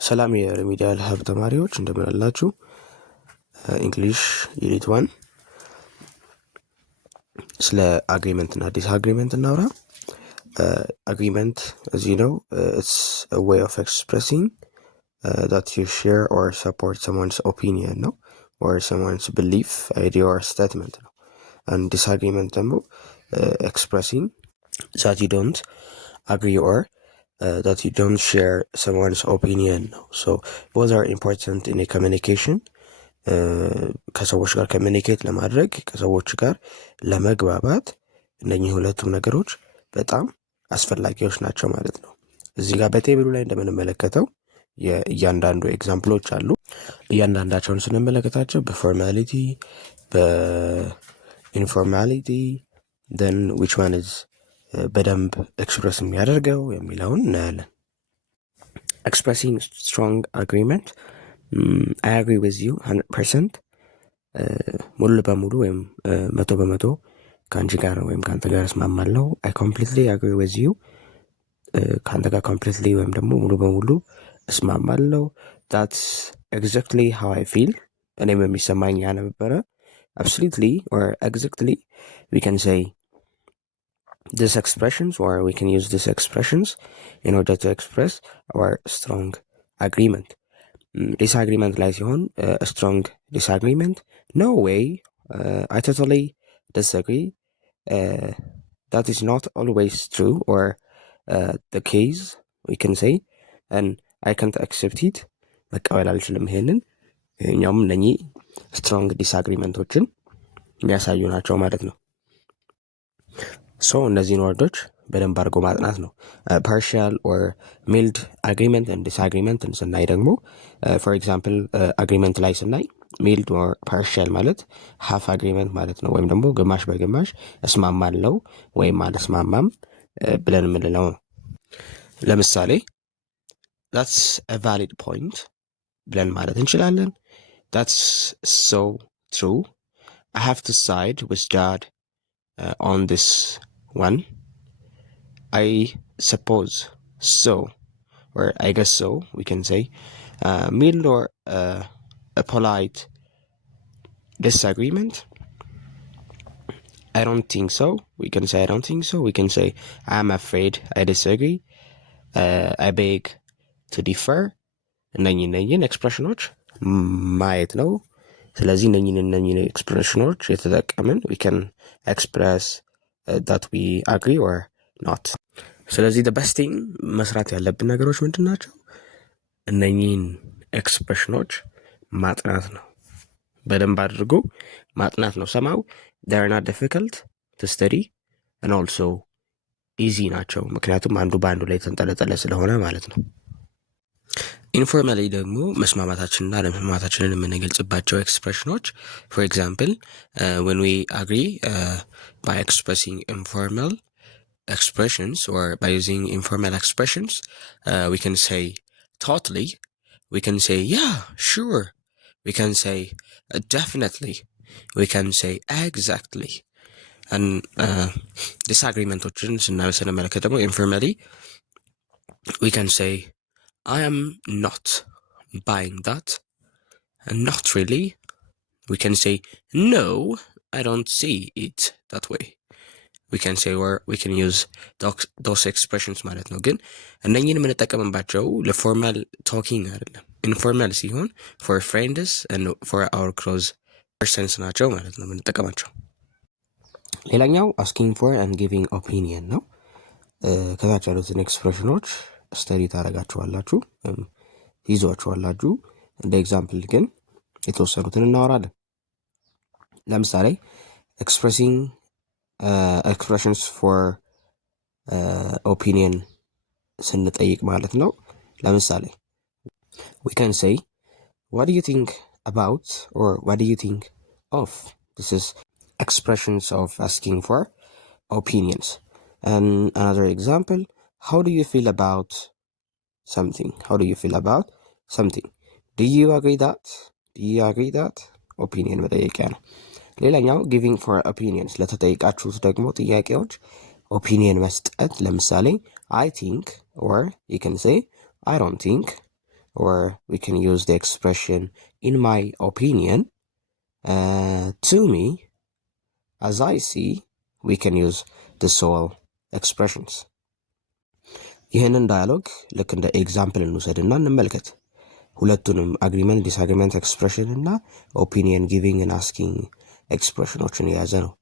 ሰላም የሪሚዲያል ሀብ ተማሪዎች እንደምን አላችሁ? እንግሊሽ ዩኒት 1 ስለ አግሪመንት እና ዲስአግሪመንት እናውራ። አግሪመንት እዚህ ነው። it's a way of expressing that you share or support someone's opinion ነው or someone's belief, idea or statement ነው። and disagreement ደግሞ expressing that you don't agree or that you don't share someone's opinion. So both are important in a communication. ከሰዎች ጋር ኮሚኒኬት ለማድረግ ከሰዎች ጋር ለመግባባት እነኚህ ሁለቱም ነገሮች በጣም አስፈላጊዎች ናቸው ማለት ነው። እዚህ ጋር በቴብሉ ላይ እንደምንመለከተው የእያንዳንዱ ኤግዛምፕሎች አሉ። እያንዳንዳቸውን ስንመለከታቸው በፎርማሊቲ በኢንፎርማሊቲ then which one is በደንብ ኤክስፕረስ የሚያደርገው የሚለውን እናያለን። expressing strong agreement I agree with you 100% ሙሉ በሙሉ ወይም 100% ከአንቺ ጋር ወይም ከአንተ ጋር እስማማለሁ። I completely agree with you ከአንተ ጋር completely ወይም ደግሞ ሙሉ በሙሉ እስማማለሁ። That's exactly how I feel እኔም የሚሰማኝ ያ ነበረ። Absolutely or exactly we can say these expressions or we can use these expressions in order to express our strong agreement. Disagreement ላይ ሲሆን a strong disagreement no way I totally disagree that is not always true or the case we can say and I can't accept it መቀበል አልችልም። ይሄንን እኛውም እነኚህ strong disagreementዎችን የሚያሳዩ ናቸው ማለት ነው። ሶ እነዚህን ወርዶች በደንብ አድርጎ ማጥናት ነው። ፓርሻል ኦር ሚልድ አግሪመንት ኤንድ ዲስአግሪመንት ስናይ ደግሞ ፎር ኤግዛምፕል አግሪመንት ላይ ስናይ ሚልድ ኦር ፓርሻል ማለት ሀፍ አግሪመንት ማለት ነው፣ ወይም ደግሞ ግማሽ በግማሽ እስማማለው ወይም አልስማማም ብለን የምንለው ነው። ለምሳሌ that's a valid point ብለን ማለት እንችላለን። that's so true I have to side with dad on this one I suppose so or I guess so we can say mild or a polite disagreement I don't think so we can say I don't think so we can say I'm afraid I disagree I beg to differ እነኚህን ኤክስፕሬሽኖች ማየት ነው። ስለዚህ እነኚህን ኤክስፕሬሽኖች የተጠቀምን we can express that we agree or not። ስለዚህ the best thing መስራት ያለብን ነገሮች ምንድን ናቸው? እነኚህን ኤክስፕሬሽኖች ማጥናት ነው። በደንብ አድርጎ ማጥናት ነው። somehow they are not difficult to study and also easy ናቸው፣ ምክንያቱም አንዱ በአንዱ ላይ ተንጠለጠለ ስለሆነ ማለት ነው። ኢንፎርማሊ ደግሞ መስማማታችንና አለመስማማታችንን የምንገልጽባቸው ኤክስፕሬሽኖች for example when we agree by expressing informal expressions or by using informal expressions we can say totally, we can say yeah sure, we can say definitely, we can say exactly and disagreementዎችን ስንመለከት ደግሞ informally we can say I am not buying that not really, we can say no I don't see it that way we can say or we can use those expressions ማለት ነው። ግን እነኚህን የምንጠቀምባቸው ለፎርማል ቶኪንግ አይደለም። ኢንፎርማል ሲሆን for friends and for our close persons ናቸው ማለት ነው የምንጠቀማቸው። ሌላኛው asking for and giving opinion ነው። ከታች ያሉትን ኤክስፕሬሽኖች ስተዲ ታደርጋችኋላችሁ ይዟችኋላችሁ። እንደ ኤግዛምፕል ግን የተወሰኑትን እናወራለን። ለምሳሌ expressing expressions for opinion ስንጠይቅ ማለት ነው። ለምሳሌ we can say what do you think about or what do you think of, this is expressions of asking for opinions. And another example, how do you feel about something, how do you feel about something, do you agree that, do you agree that opinion መጠየቂያ ነው። ሌላኛው ጊቪንግ ፎር ኦፒኒየንስ ለተጠይቃችሁት ደግሞ ጥያቄዎች ኦፒኒየን መስጠት። ለምሳሌ አይ ቲንክ ኦር ዩ ካን ሴይ አይ ዶንት ቲንክ or we can use the expression in my opinion. To me, as I see, we can use the all expressions. ይህንን ዳያሎግ ልክ እንደ ኤግዛምፕል እንውሰድና እንመልከት። ሁለቱንም አግሪመንት፣ ዲስአግሪመንት ኤክስፕሬሽን እና ኦፒኒየን ጊቪንግ እና አስኪንግ ኤክስፕሬሽኖችን የያዘ ነው።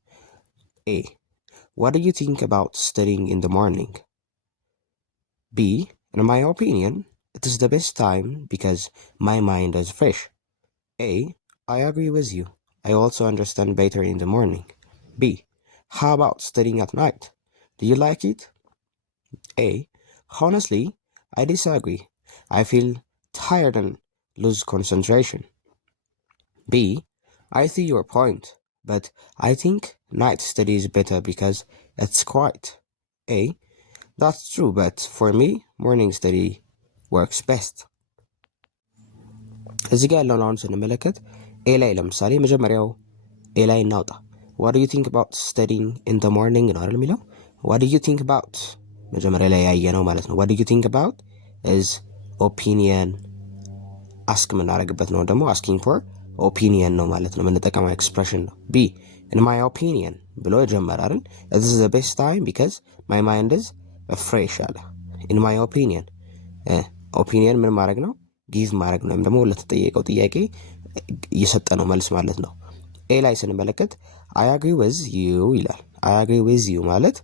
A. What do you think about studying in the morning? B. In my opinion, it is the best time because my mind is fresh. A. I agree with you. I also understand better in the morning. B. How about studying at night? Do you like it? A. Honestly, I disagree. I feel tired and lose concentration. B. I see your point, but I think night study is better because it's quiet. A. That's true, but for me, morning study works best. እዚህ ጋር ያለውን አሁን ስንመለከት ኤ ላይ ለምሳሌ መጀመሪያው ኤ ላይ እናውጣ። what do you think about studying in the morning ነው አይደል የሚለው። what do you think about መጀመሪያ ላይ ያየ ነው ማለት ነው። what do you think about is opinion አስክ የምናደርግበት ነው፣ ደግሞ asking for opinion ነው ማለት ነው፣ የምንጠቀመው ኤክስፕሬሽን ነው። B. in my opinion ብሎ ጀመረ አይደል። this is the best time because my mind is fresh አለ። in my opinion ኦፒኒየን ምን ማድረግ ነው? ጊቭ ማድረግ ነው፣ ወይም ደግሞ ለተጠየቀው ጥያቄ እየሰጠ ነው መልስ ማለት ነው። ኤ ላይ ስንመለከት አይ አግሪ ዊዝ ዩ ይላል። አይ አግሪ ዊዝ ዩ ማለት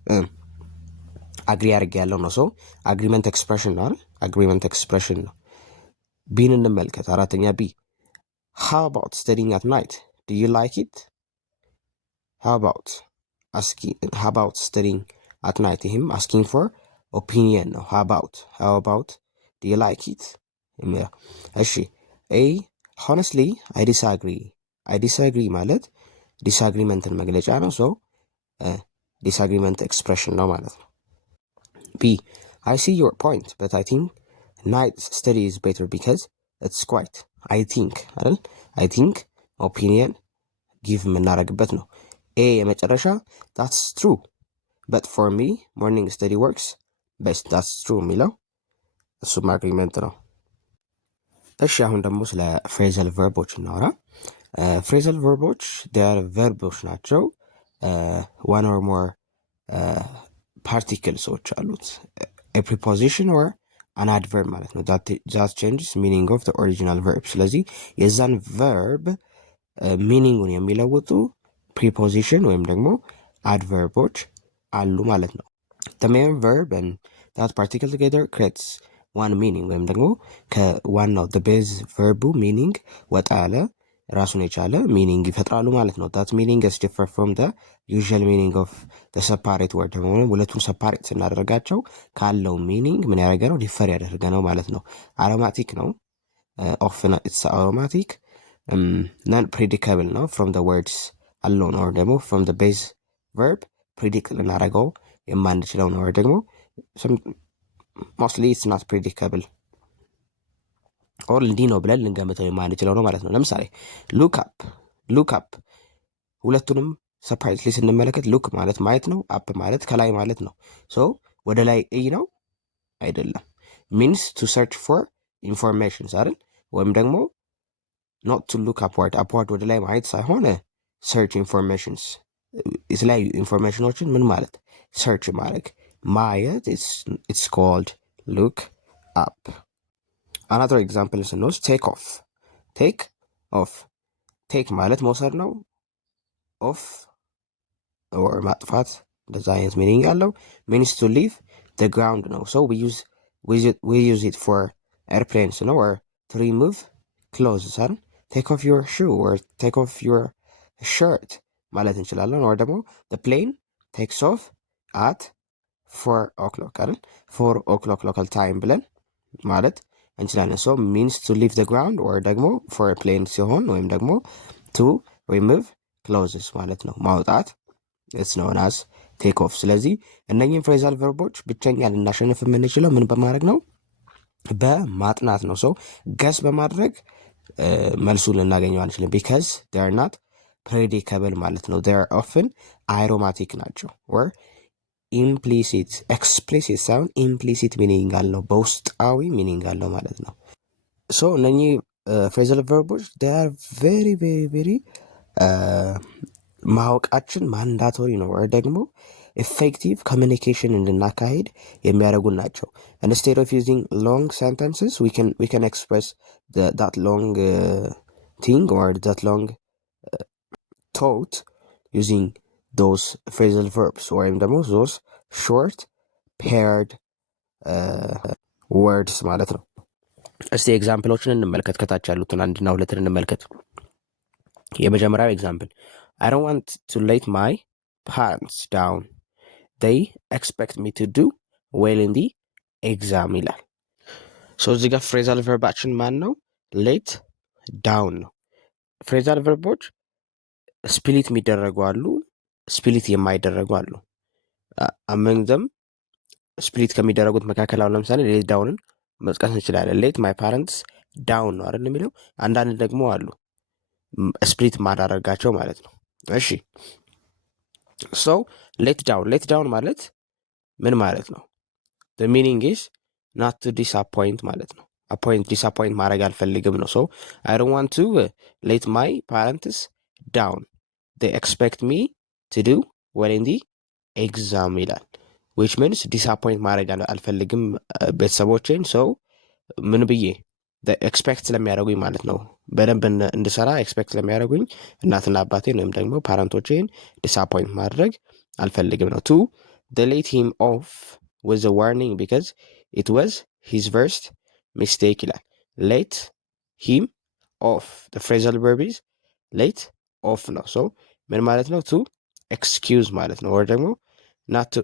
አግሪ አድርጌ ያለው ነው። ሰው አግሪመንት ኤክስፕሬሽን ነው አይደል? አግሪመንት ኤክስፕሬሽን ነው። ቢን እንመልከት። አራተኛ ቢ how about studying at night? Do you like it? how about studying at night? ይህም asking for opinion ነው። how about do you like it? እሺ A. honestly I disagree ማለት ዲስአግሪመንትን መግለጫ ነው። ሶ ዲስአግሪመንት ኤክስፕሬሽን ነው ማለት ነው። B. I see your point, but I think night study is better because it's quiet. I think አይደል? I think ኦፒኒየን ጊቭ የምናደርግበት ነው። A የመጨረሻ that's true, but for me morning study works best. that's true የሚለው እሱም አግሪመንት ነው። እሺ አሁን ደግሞ ስለ ፍሬዘል ቨርቦች እናወራ። ፍሬዘል ቨርቦች ዴር ቨርቦች ናቸው። ዋን ኦር ሞር ፓርቲክልሶች አሉት። ፕሪፖዚሽን ኦር አን አድቨርብ ማለት ነው። ዛት ቼንጅስ ሚኒንግ ኦፍ ኦሪጂናል ቨርብ። ስለዚህ የዛን ቨርብ ሚኒንጉን የሚለውጡ ፕሪፖዚሽን ወይም ደግሞ አድቨርቦች አሉ ማለት ነው። ሜን ቨርብ ዛት ፓርቲክል ቱጌዘር ክሬትስ ዋን ሚኒንግ ወይም ደግሞ ከዋናው ቤዝ ቨርቡ ሚኒንግ ወጣ ያለ ራሱን የቻለ ሚኒንግ ይፈጥራሉ ማለት ነው። ዳት ሚኒንግ is different from the usual meaning of the separate word። ደግሞ ሁለቱን ሰፓሬት ስናደርጋቸው ካለው ሚኒንግ ምን ያደርገ ነው? ዲፈር ያደርገ ነው ማለት ነው። አሮማቲክ ነው። often it's aromatic. non predicable ነው from the words alone or ደግሞ from the base verb predict ልናደርገው የማንችለው ነው። or ደግሞ mostly it's not predictable or እንዲህ ነው ብለን ልንገምተው የማንችለው ነው ማለት ነው። ለምሳሌ ሉክ አፕ ሁለቱንም ሰፓሬትሊ ስንመለከት ሉክ ማለት ማየት ነው፣ አፕ ማለት ከላይ ማለት ነው። ሶ ወደ ላይ እይ ነው አይደለም። ሚንስ ቱ ሰርች ፎር ኢንፎርሜሽንስ አይደል? ወይም ደግሞ ኖት ቱ ሉክ አፕዋርድ ወደ ላይ ማየት ሳይሆን ሰርች ኢንፎርሜሽንስ የተለያዩ ኢንፎርሜሽኖችን ምን ማለት ሰርች ማድረግ ማየት it's called look up. another example ስንወስድ take off take ማለት መውሰድ ነው። off or ማጥፋት እንደዛ አይነት ሚኒንግ አለው። means to leave the ground ነው። so we use it for airplanes ነው or to remove clothes አይደል? take off your shoe or take off your shirt ማለት እንችላለን። or ደግሞ the plane takes off at 4 o'clock አይደል? 4 o'clock local time ብለን ማለት እንችላለን። so means to leave the ground or ደግሞ for a plane ሲሆን ወይም ደግሞ to remove clothes ማለት ነው፣ ማውጣት it's known as take off። ስለዚህ እነኚህን ፍሬዛል ቨርቦች ብቸኛ ልናሸንፍ የምንችለው ምን በማድረግ ነው? በማጥናት ነው። ሰው ገስ በማድረግ መልሱን ልናገኘው አንችልም። because they are not predictable ማለት ነው። they are often aromatic ናቸው or ኤክስፕሊሲት ሳይሆን ኢምፕሊሲት ሚኒንግ አለው፣ በውስጣዊ ሚኒንግ አለው ማለት ነው። ሶ እነኚህ ፍሬዘል ቨርቦች ር ቬሪ ቬሪ ቬሪ ማወቃችን ማንዳቶሪ ነው፣ ወይ ደግሞ ኤፌክቲቭ ኮሚኒኬሽን እንድናካሄድ የሚያደርጉን ናቸው። ኢንስቴድ ኦፍ ዩዚንግ ሎንግ ሰንተንስስ ዊ ካን ኤክስፕሬስ ዳት ሎንግ ቲንግ ኦር ዳት ሎንግ ቶት ዩዚንግ ዶስ ፍሬዘል ቨርብስ ወይም ደግሞ ዞስ ሾርት ፔርድ ወርድስ ማለት ነው። እስቲ ኤግዛምፕሎችን እንመልከት። ከታች ያሉትን አንድና ሁለትን እንመልከት። የመጀመሪያው ኤግዛምፕል I don't want to let my parents down. They expect me to do well in the exam ይላል። ሶ እዚህ ጋር ፍሬዛል ቨርባችን ማን ነው? ሌት ዳውን ነው። ፍሬዛል ቨርቦች ስፕሊት የሚደረጉ አሉ፣ ስፕሊት የማይደረጉ አሉ። አመንግ ዘም ስፕሊት ከሚደረጉት መካከል አሁን ለምሳሌ ሌት ዳውንን መጥቀስ እንችላለን። ሌት ማይ ፓረንትስ ዳውን ነው አይደል የሚለው። አንዳንድ ደግሞ አሉ ስፕሊት ማዳረጋቸው ማለት ነው። እሺ ሶ ሌት ዳውን ማለት ምን ማለት ነው? the meaning is not to disappoint ማለት ነው። ዲስአፖይንት ማድረግ አልፈልግም ነው። ሶ I don't want to let my parents down. They expect me to do well in the exam ይላል። which means ዲስአፖይንት ማድረግ አልፈልግም ቤተሰቦቼን። ሰው ምን ብዬ ኤክስፔክት ስለሚያደርጉኝ ማለት ነው፣ በደንብ እንድሰራ ኤክስፔክት ስለሚያደርጉኝ እናትና አባቴን ወይም ደግሞ ፓረንቶቼን ዲስአፖይንት ማድረግ አልፈልግም ነው። ቱ let him off with a warning because it was his first mistake ይላል። let him off the phrasal verb is let off ነው። ሶ ምን ማለት ነው? ቱ excuse ማለት ነው። or ደግሞ not to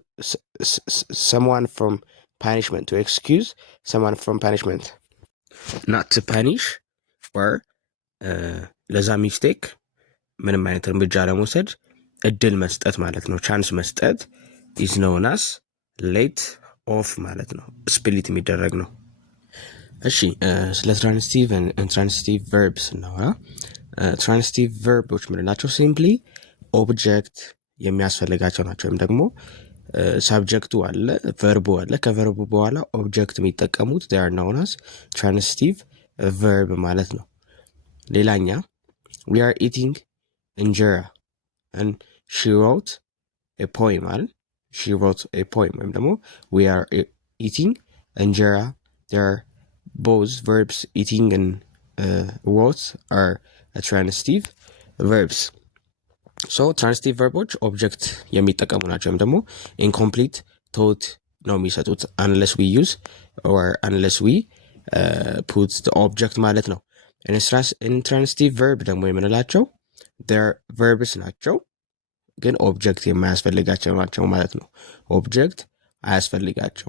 someone from punishment, to excuse someone from punishment, not to punish or ለዛ ሚስቴክ ምንም አይነት እርምጃ ለመውሰድ እድል መስጠት ማለት ነው። ቻንስ መስጠት ኢዝ ኖውን አስ ሌት ኦፍ ማለት ነው። ስፕሊት የሚደረግ ነው። እሺ ስለ ትራንስቲቭ ቨርብ ስናወራ ትራንስቲቭ ቨርቦች ምንድናቸው? ሲምፕሊ ኦብጀክት የሚያስፈልጋቸው ናቸው። ወይም ደግሞ ሳብጀክቱ አለ፣ ቨርቡ አለ፣ ከቨርቡ በኋላ ኦብጀክት የሚጠቀሙት they are known as transitive verb ማለት ነው። ሌላኛ we are eating እንጀራ and she wrote a poem አይደል? she wrote a poem ወይም ደግሞ we are eating እንጀራ they are both verbs. eating and wrote are transitive verbs. ሶ ትራንስቲቭ ቨርቦች ኦብጀክት የሚጠቀሙ ናቸው፣ ወይም ደግሞ ኢንኮምፕሊት ቶት ነው የሚሰጡት አንለስ ዊ ዩዝ ኦር አንለስ ዊ ፑት ኦብጀክት ማለት ነው። ኢንትራንስቲቭ ቨርብ ደግሞ የምንላቸው ር ቨርብስ ናቸው፣ ግን ኦብጀክት የማያስፈልጋቸው ናቸው ማለት ነው። ኦብጀክት አያስፈልጋቸው።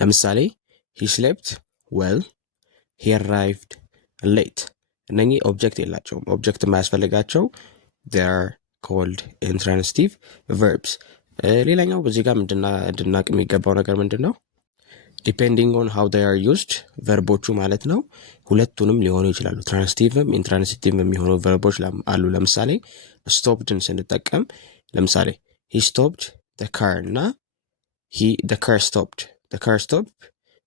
ለምሳሌ ሂ ስሌፕት ዌል፣ ሂ አራይቭድ ሌት። እነኚህ ኦብጀክት የላቸውም፣ ኦብጀክት የማያስፈልጋቸው are called intransitive verbs። ሌላኛው በዚህ ጋር እንድናቅ የሚገባው ነገር ምንድን ነው? ዲፔንዲንግ ኦን ሃው they are used ቨርቦቹ ማለት ነው ሁለቱንም ሊሆኑ ይችላሉ። ትራንስቲቭም ኢንትራንሲቲቭም የሚሆኑ ቨርቦች አሉ። ለምሳሌ ስቶፕድን ስንጠቀም ለምሳሌ he stopped the car እና the car stopped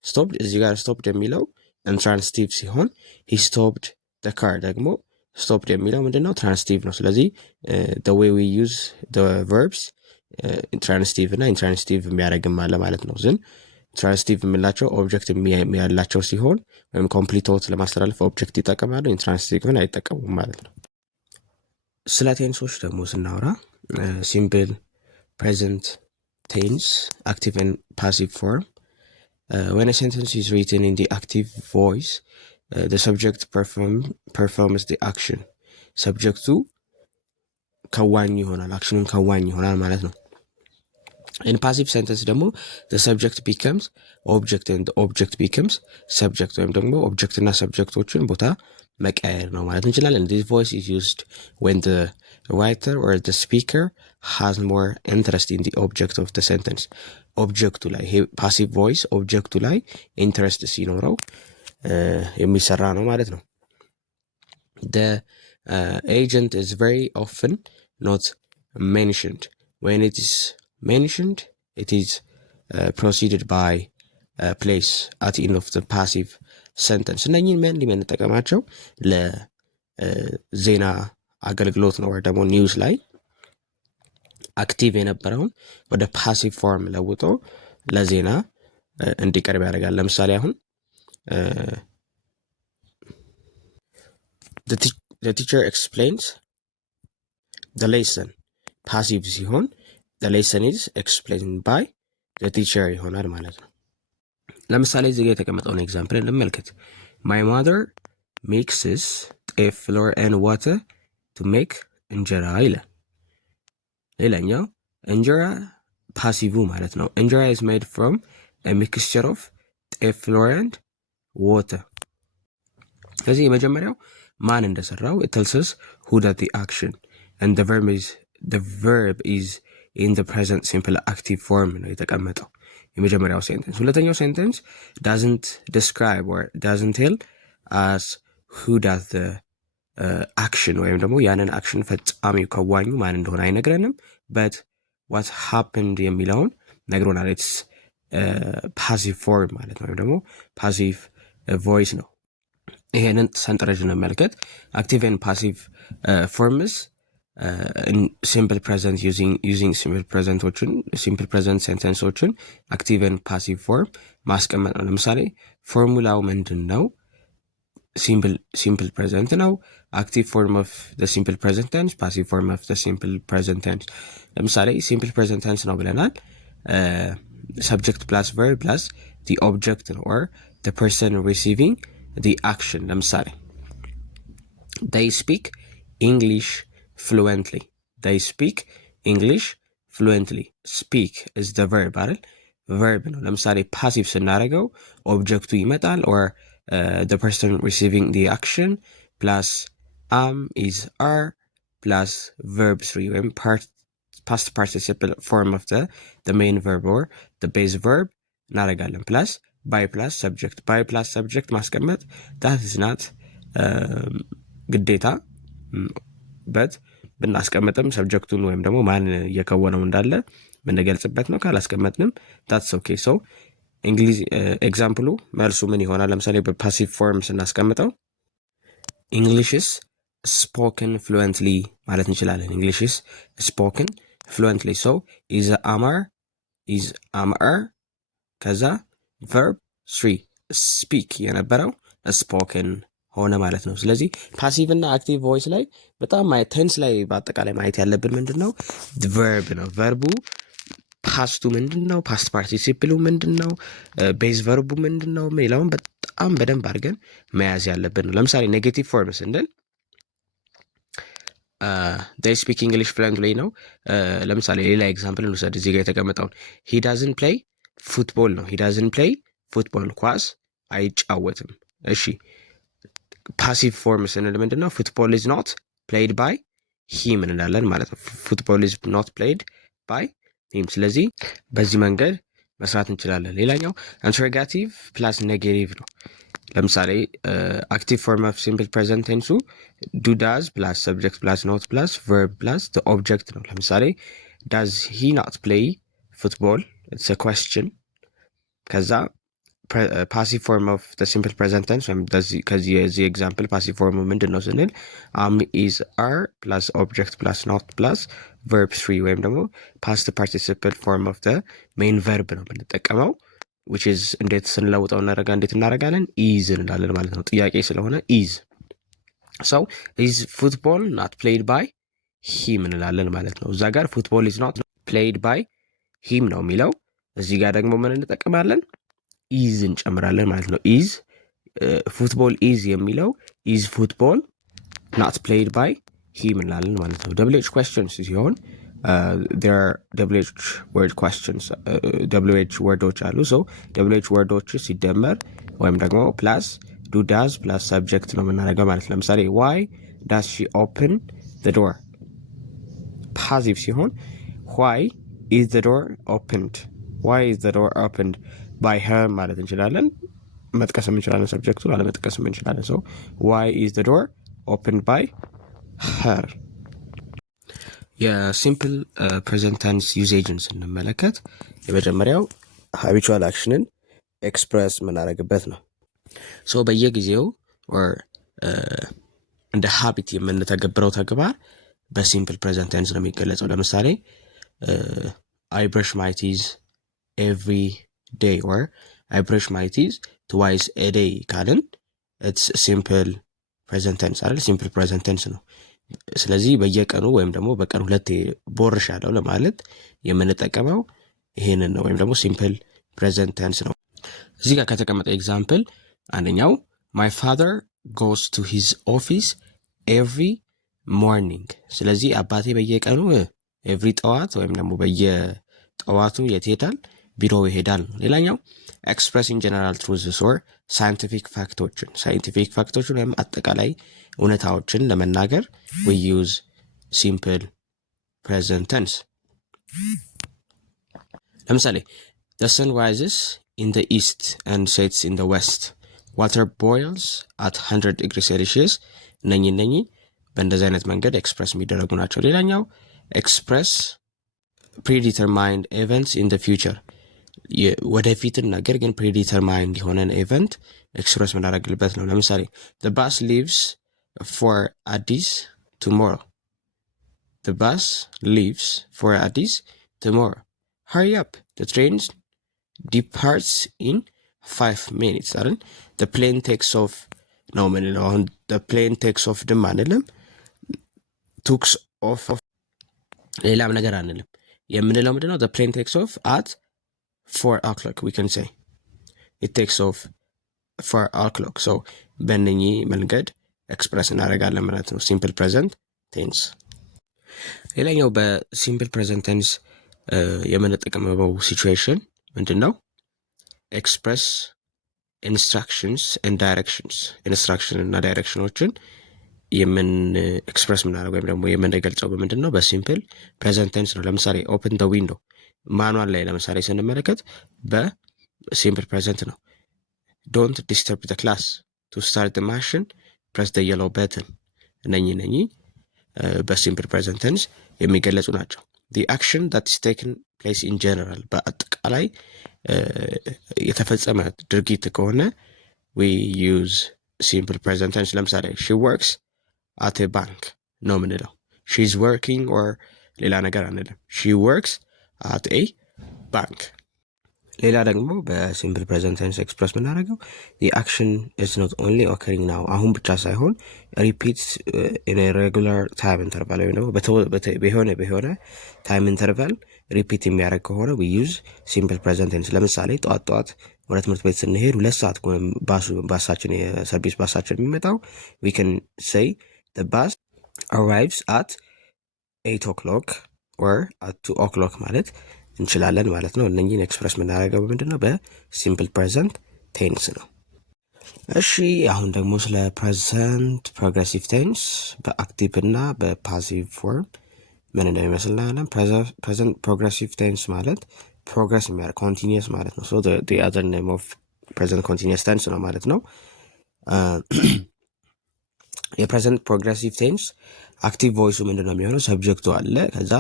stopped እዚህ ጋር stopped የሚለው ኢንትራንሲቲቭ ሲሆን he stopped the car ደግሞ stopped የሚለው ምንድን ነው? ትራንስቲቭ ነው። ስለዚህ the way we use the verbs ትራንስቲቭ እና ኢንትራንሲቲቭ የሚያደርግም አለ ማለት ነው። ዝን ትራንስቲቭ የምላቸው ኦብጀክት ያላቸው ሲሆን ወይም ኮምፕሊት ቶት ለማስተላለፍ ኦብጀክት ይጠቀማሉ፣ ኢንትራንሲቲቭን አይጠቀሙም ማለት ነው። ስለ ቴንሶች ደግሞ ስናወራ ሲምፕል፣ ፕሬዘንት ቴንስ፣ አክቲቭ and passive form. When a sentence is written in the active voice, the subject performs the action. ሰብጀክቱ ከዋኝ ይሆናል፣ አክሽኑን ከዋኝ ይሆናል ማለት ነው። In passive sentence ደግሞ the subject becomes object and the object becomes subject ወይም ደግሞ ኦብጀክት እና ሰብጀክቶችን ቦታ መቀየር ነው ማለት እንችላለን። This voice is used when the writer or the speaker has more interest in the object of the sentence. ኦብጀክቱ ላይ ይሄ passive voice ኦብጀክቱ ላይ ኢንትረስት ሲኖረው የሚሰራ ነው ማለት ነው። The agent is very often not mentioned. When it is mentioned, it is preceded by ፕሌስ አት ኢንድ ኦፍ ፓሲቭ ሰንተንስ። እነኚህን ምን የምንጠቀማቸው ለዜና አገልግሎት ነው፣ ወይ ደግሞ ኒውስ ላይ አክቲቭ የነበረውን ወደ ፓሲቭ ፎርም ለውጦ ለዜና እንዲቀርብ ያደርጋል። ለምሳሌ አሁን the teacher explains the lesson ፓሲቭ ሲሆን the lesson is explained by the teacher ይሆናል ማለት ነው። ለምሳሌ እዚህ ጋር የተቀመጠውን ኤግዛምፕል እንመልከት። my mother mixes ጤፍ flour and water to make እንጀራ ይላል። ሌላኛው እንጀራ ፓሲቭ ማለት ነው። እንጀራ is made from a mixture of ጤፍ flour and water። ስለዚህ የመጀመሪያው ማን እንደሰራው it tells us who did the action and the verb is in the present simple active form ነው የተቀመጠው የመጀመሪያው ሴንተንስ። ሁለተኛው ሴንተንስ doesn't describe or doesn't tell us who does the action ወይም ደግሞ ያንን አክሽን ፈጻሚው ከዋኙ ማን እንደሆነ አይነግረንም። but what happened የሚለውን ነግሮናል። it's passive form ማለት ነው ወይም ደግሞ passive voice ነው። ይሄንን ሰንጠረዥ እንመልከት። active and passive forms ሲምፕል ፕሬዘንት ዩዚንግ ሲምፕል ፕሬዘንቶችን ሲምፕል ፕሬዘንት ሴንተንሶችን አክቲቭ ኤንድ ፓሲቭ ፎርም ማስቀመጥ ነው። ለምሳሌ ፎርሙላው ምንድን ነው? ሲምፕል ፕሬዘንት ነው። አክቲቭ ፎርም ኦፍ ሲምፕል ፕሬዘንት ቴንስ፣ ፓሲቭ ፎርም ኦፍ ሲምፕል ፕሬዘንት ቴንስ። ለምሳሌ ሲምፕል ፕሬዘንት ቴንስ ነው ብለናል። ሰብጀክት ፕላስ ቨርብ ፕላስ ዲ ኦብጀክት ነው ኦር ደ ፐርሰን ሪሲቪንግ ዲ አክሽን። ለምሳሌ they speak English fluently. They speak English fluently. Speak is the verb አይደል? verb ነው። ለምሳሌ ፓሲቭ ስናደርገው ኦብጀክቱ ይመጣል or the person receiving the action plus am is are plus verb 3 ወይም past participle form of the main verb or the base verb እናደርጋለን plus by plus subject ማስቀመጥ that is not ግዴታ በት ብናስቀምጥም ሰብጀክቱን ወይም ደግሞ ማን እየከወነው እንዳለ ምንገልጽበት ነው። ካላስቀመጥንም that's okay። so እንግሊዝ ኤግዛምፕሉ መልሱ ምን ይሆናል? ለምሳሌ በፓሲቭ ፎርም ስናስቀምጠው English is spoken fluently ማለት እንችላለን። English is spoken fluently. so is am ከዛ verb 3 speak የነበረው spoken ሆነ ማለት ነው። ስለዚህ ፓሲቭ እና አክቲቭ ቮይስ ላይ በጣም ቴንስ ላይ በአጠቃላይ ማየት ያለብን ምንድን ነው? ቨርብ ነው። ቨርቡ ፓስቱ ምንድን ነው? ፓስት ፓርቲሲፕሉ ምንድን ነው? ቤዝ ቨርቡ ምንድን ነው? ሌላውን በጣም በደንብ አድርገን መያዝ ያለብን ነው። ለምሳሌ ኔጌቲቭ ፎርም ስንል they speak English fluently ነው። ለምሳሌ ሌላ ኤግዛምፕል እንውሰድ። እዚህ ጋር የተቀመጠውን he doesn't play football ነው። he doesn't play football ኳስ አይጫወትም። እሺ ፓሲቭ ፎርም ስንል ምንድን ነው? ፉትቦል ኢዝ ኖት ፕሌይድ ባይ ሂም እንላለን ማለት ነው። ፉትቦል ኢዝ ኖት ፕሌይድ ባይ ሂም። ስለዚህ በዚህ መንገድ መስራት እንችላለን። ሌላኛው ኢንተሮጋቲቭ ፕላስ ኔጌቲቭ ነው። ለምሳሌ አክቲቭ ፎርም ኦፍ ሲምፕል ፕሬዘንት ቴንሱ ዱ ዳዝ ፕላስ ሰብጀክት ፕላስ ኖት ፕላስ ቨርብ ፕላስ ኦብጀክት ነው። ለምሳሌ ዳዝ ሂ ኖት ፕሌይ ፉትቦል ኢትስ አ ኩዌስችን። ከዛ ፓሲቭ ፎርም ኦፍ ሲምፕል ፕሬዘንት ቴንስ ወይም ከዚህ የዚህ ኤግዛምፕል ፓሲቭ ፎርሙ ምንድን ነው ስንል አም ኢዝ አር ፕላስ ኦብጀክት ፕላስ ኖት ፕላስ ቨርብ 3 ወይም ደግሞ ፓስት ፓርቲሲፕል ፎርም ኦፍ ሜይን ቨርብ ነው የምንጠቀመው። which is እንዴት ስንለውጠው እንዴት እናደርጋለን? ኢዝ እንላለን ማለት ነው። ጥያቄ ስለሆነ ኢዝ። so is football not played by him እንላለን ማለት ነው። እዛ ጋር ፉትቦል is not played by him ነው የሚለው። እዚህ ጋር ደግሞ ምን እንጠቀማለን? ኢዝ እንጨምራለን ማለት ነው። ኢዝ ፉትቦል ኢዝ የሚለው ኢዝ ፉትቦል ናት ፕሌይድ ባይ ሂም እንላለን ማለት ነው። WH questions ሲሆን WH word questions WH ወርዶች አሉ። ሶ WH ወርዶች ሲደመር ወይም ደግሞ ፕላስ ዱ ዳዝ ፕላስ ሰብጀክት ነው የምናደርገው ማለት ነው። ለምሳሌ ዋይ ዳዝ ሺ ኦፕን ዘ ዶር ፓሲቭ ሲሆን ዋይ ኢዝ ዘ ዶር ኦፕንድ ዋይ ኢዝ ዘ ዶር ኦፕንድ ባይ ሄር ማለት እንችላለን። መጥቀስም እንችላለን፣ ሰብጀክቱን አለመጥቀስም እንችላለን። ሶ ዋይ ኢዝ ዘ ዶር ኦፕንድ ባይ ሄር። የሲምፕል ፕሬዘንት ቴንስ ዩዜጅን ስንመለከት የመጀመሪያው ሃቢቹዋል አክሽንን ኤክስፕረስ የምናደርግበት ነው። ሶ በየጊዜው ኦር እንደ ሀቢት የምንተገብረው ተግባር በሲምፕል ፕሬዘንት ቴንስ ነው የሚገለጸው። ለምሳሌ አይ ብረሽ ማይ ቲዝ ኤቭሪ ዴይ ኦር አይ ብረሽ ማይ ቲዝ ትዋይስ ኤ ዴይ ካልን ኢትስ ሲምፕል ፕሬዘንት ቴንስ አይደል? ሲምፕል ፕሬዘንት ቴንስ ነው። ስለዚህ በየቀኑ ወይም ደግሞ በቀን ሁለቴ ቦርሻለሁ ለማለት የምንጠቀመው ይሄንን ነው፣ ወይም ደግሞ ሲምፕል ፕሬዘንት ቴንስ ነው። እዚህ ጋር ከተቀመጠ ኤግዛምፕል አንደኛው ማይ ፋዘር ጎስ ቱ ሂዝ ኦፊስ ኤቭሪ ሞርኒንግ። ስለዚህ አባቴ በየቀኑ ኤቭሪ ጠዋት ወይም ደግሞ በየጠዋቱ የት ይሄዳል? ቢሮ ይሄዳል ነው። ሌላኛው ኤክስፕሬሲንግ ጀነራል ትሩዝስ ኦር ሳይንቲፊክ ፋክቶችን ወይም አጠቃላይ እውነታዎችን ለመናገር ዊ ዩዝ ሲምፕል ፕሬዘንት ቴንስ። ለምሳሌ the sun rises in the east and sets in the west, water boils at 100 degrees Celsius። እነኚህ በእንደዚህ አይነት መንገድ ኤክስፕረስ የሚደረጉ ናቸው። ሌላኛው ኤክስፕረስ predetermined events in the future፣ ወደፊትን ነገር ግን predetermined የሆነን ኤቨንት ኤክስፕረስ ምናደርግልበት ነው። ለምሳሌ the bus leaves for Addis tomorrow. The bus leaves for Addis tomorrow. Hurry up, the train departs in 5 minutes አይደል? the plane takes off ነው የምንለው። አሁን the plane takes off ድም አንልም፣ ቱክስ ኦፍ ሌላም ነገር አንልም። የምንለው ምንድነው? the plane takes off at 4 o'clock we can say it takes off 4 o'clock። so በእነኚህ መንገድ ኤክስፕረስ እናደርጋለን ማለት ነው ሲምፕል ፕሬዘንት ቴንስ። ሌላኛው በሲምፕል ፕሬዘንት ቴንስ የምንጠቀመው ሲቹዌሽን ምንድን ነው? ኤክስፕረስ ኢንስትራክሽንስ ኤንድ ዳይሬክሽንስ። ኢንስትራክሽን እና ዳይሬክሽኖችን የምን ኤክስፕረስ ምናደርገው ወይም ደግሞ የምንገልጸው በምንድን ነው? በሲምፕል ፕሬዘንት ቴንስ ነው። ለምሳሌ ኦፕን ደ ዊንዶ ማኑዋል ላይ ለምሳሌ ስንመለከት በሲምፕል ፕሬዘንት ነው። ዶንት ዲስተርብ ደ ክላስ፣ ቱ ስታርት ደ ማሽን ፕሬስ ደ የሎ በተን። እነኚህ በሲምፕል ፕሬዘንት ቴንስ የሚገለጹ ናቸው። the action that is taken place in general፣ በአጠቃላይ የተፈጸመ ድርጊት ከሆነ we use simple present tense። ለምሳሌ she works at a bank ነው ምንለው። she's working or ሌላ ነገር አንልም። she works at a bank። ሌላ ደግሞ በሲምፕል ፕሬዘንት ቴንስ ኤክስፕረስ የምናደርገው the action is not only occurring now፣ አሁን ብቻ ሳይሆን repeats in a regular time interval፣ ወይም ደግሞ በሆነ ታይም ኢንተርቫል ሪፒት የሚያደርግ ከሆነ we use simple present tense። ለምሳሌ ጠዋት ወደ ትምህርት ቤት ስንሄድ 2 ሰዓት ባሳችን የሰርቪስ ባሳችን የሚመጣው we can say the bus arrives at 8 o'clock or at 2 o'clock ማለት እንችላለን ማለት ነው። እነኚህን ኤክስፕረስ የምናደርገው በምንድን ነው? በሲምፕል ፕሬዘንት ቴንስ ነው። እሺ አሁን ደግሞ ስለ ፕሬዘንት ፕሮግሬሲቭ ቴንስ በአክቲቭ እና በፓሲቭ ፎርም ምን እንደሚመስል እናያለን። ፕሬዘንት ፕሮግሬሲቭ ቴንስ ማለት ፕሮግረስ የሚያደርግ ኮንቲኒየስ ማለት ነው። ሶ the other name of present continuous tense ነው ማለት ነው። የፕሬዘንት ፕሮግሬሲቭ ቴንስ አክቲቭ ቮይሱ ምንድን ነው የሚሆነው? ሰብጀክቱ አለ፣ ከዛ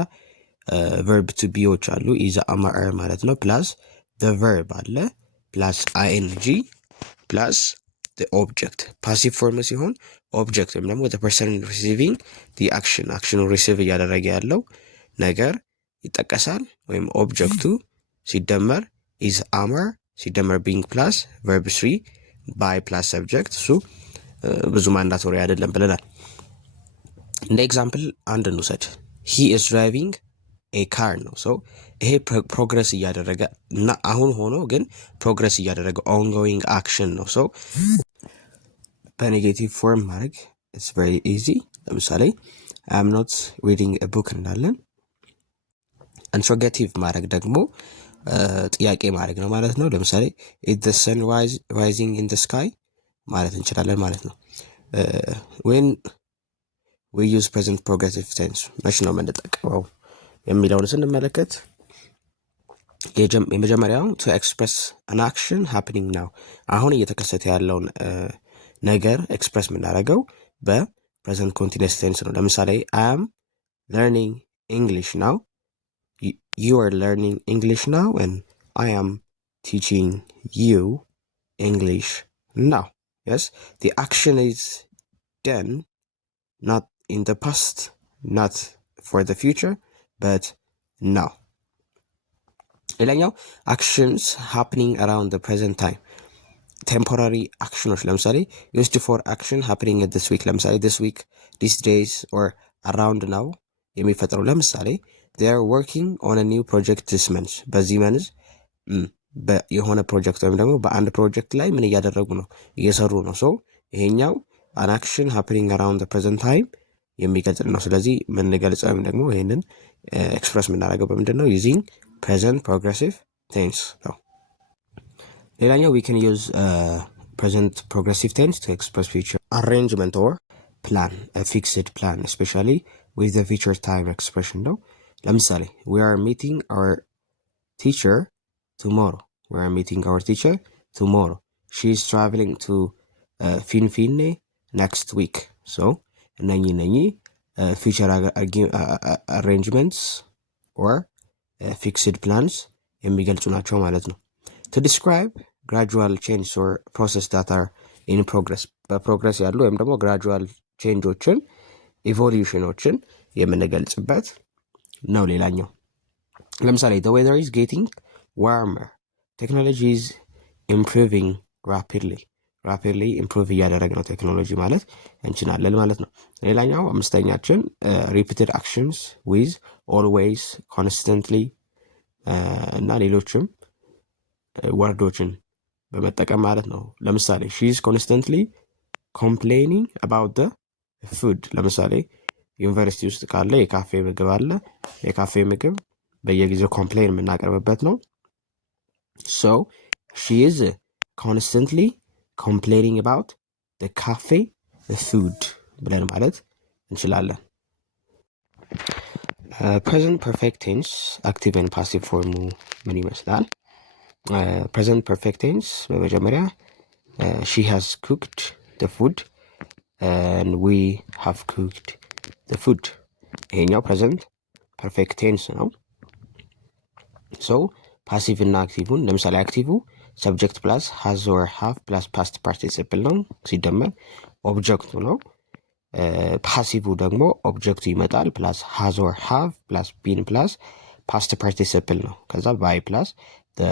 ቨርብ ቱ ቢዎች አሉ፣ ኢዘ አማር ማለት ነው፣ ፕላስ ቨርብ አለ፣ ፕላስ አይኤንጂ ፕላስ ኦብጀክት። ፓሲቭ ፎርም ሲሆን ኦብጀክት ወይም ደግሞ ፐርሰን ሪሲቪንግ አክሽኑ ሪሲቭ እያደረገ ያለው ነገር ይጠቀሳል። ወይም ኦብጀክቱ ሲደመር ኢዝ አመር ሲደመር ቢንግ ፕላስ ቨርብ ስሪ ባይ ፕላስ ሰብጀክት። እሱ ብዙ ማንዳቶሪ አይደለም ብለናል። እንደ ኤግዛምፕል አንድ እንውሰድ። ሂ ኢዝ ድራይቪንግ ኤ ካር ነው። ሰው ይሄ ፕሮግረስ እያደረገ እና አሁን ሆኖ ግን ፕሮግረስ እያደረገ ኦንጎይንግ አክሽን ነው። ሰው በኔጌቲቭ ፎርም ማድረግ ኢትስ ቨሪ ኢዚ። ለምሳሌ አይ አም ኖት ሪዲንግ ኤ ቡክ እንዳለን። ኢንትሮጌቲቭ ማድረግ ደግሞ ጥያቄ ማድረግ ነው ማለት ነው። ለምሳሌ ኢዝ ዘ ሰን ራይዚንግ ኢን ዘ ስካይ ማለት እንችላለን ማለት ነው። ዌን ዊ ዩዝ ፕሬዘንት ፕሮግሬሲቭ ቴንስ መች ነው የምንጠቀመው የሚለውን ስንመለከት የመጀመሪያው ቱ ኤክስፕሬስ አን አክሽን ሃፕኒንግ ናው፣ አሁን እየተከሰተ ያለውን ነገር ኤክስፕሬስ የምናደርገው በፕሬዘንት ኮንቲኒየስ ቴንስ ነው። ለምሳሌ አይ አም ለርኒንግ ኢንግሊሽ ናው፣ ዩ አር ለርኒንግ ኢንግሊሽ ናው፣ ኤንድ አይ አም teaching you English now. Yes, the action is done not in the past, not for the future, but now. ሌላኛው actions happening around the present time. ቴምፖራሪ አክሽኖች ለምሳሌ used for action happening at this week ለምሳሌ this week, these days or around now የሚፈጠሩ ለምሳሌ they are working on a new project this month በዚህ መንዝ የሆነ ፕሮጀክት ወይም ደግሞ በአንድ ፕሮጀክት ላይ ምን እያደረጉ ነው እየሰሩ ነው ሶ ይሄኛው an action happening around the present time የሚገልጽ ነው ስለዚህ የምንገልጸው ወይም ደግሞ ይሄንን ኤክስፕረስ የምናደርገው በምንድን ነው using present progressive tense ነው ሌላኛው we can use present progressive tense to express future arrangement or plan, a fixed plan, especially with the future time expression ነው ለምሳሌ we are meeting our teacher tomorrow. We are meeting our teacher tomorrow. She is traveling to Finfinne next week. So እነኚህ future arrangements or fixed plans የሚገልጹ ናቸው ማለት ነው to describe gradual change or process that are in progress በፕሮግረስ ያሉ ወይም ደግሞ gradual changeዎችን ኢቮሉሽኖችን የምንገልጽበት ነው ሌላኛው ለምሳሌ the weather is getting warmer technology is improving rapidly improve እያደረገ ነው ቴክኖሎጂ ማለት እንችላለን ማለት ነው ሌላኛው አምስተኛችን repeated actions with always constantly እና ሌሎችም ወርዶችን በመጠቀም ማለት ነው ለምሳሌ she is constantly complaining about the food ለምሳሌ ዩኒቨርሲቲ ውስጥ ካለ የካፌ ምግብ አለ የካፌ ምግብ በየጊዜው ኮምፕሌን የምናቀርብበት ነው so she is constantly complaining about the cafe food ብለን ማለት እንችላለን present perfect tense active and passive form ምን ይመስላል present perfect tense በመጀመሪያ she has cooked the food and we have cooked the food ይሄኛው present perfect tense ነው so passive እና activeውን ለምሳሌ active subject plus has or have plus past participle ነው ሲደመር object ነው passive ደግሞ object ይመጣል plus has or have plus been plus past participle ነው ከዛ by plus the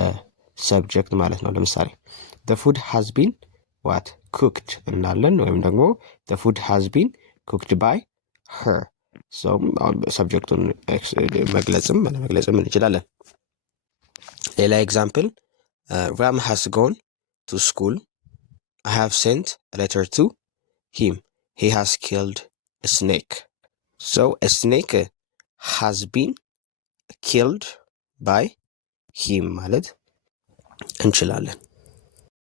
subject ማለት ነው ለምሳሌ the food has been what cooked እናለን ወይም ደግሞ the food has been cooked by her so subjecቱን መግለጽም እንችላለን ሌላ ኤግዛምፕል Ram has gone to school I have sent a letter to him he has killed a snake so a snake has been killed by him ማለት እንችላለን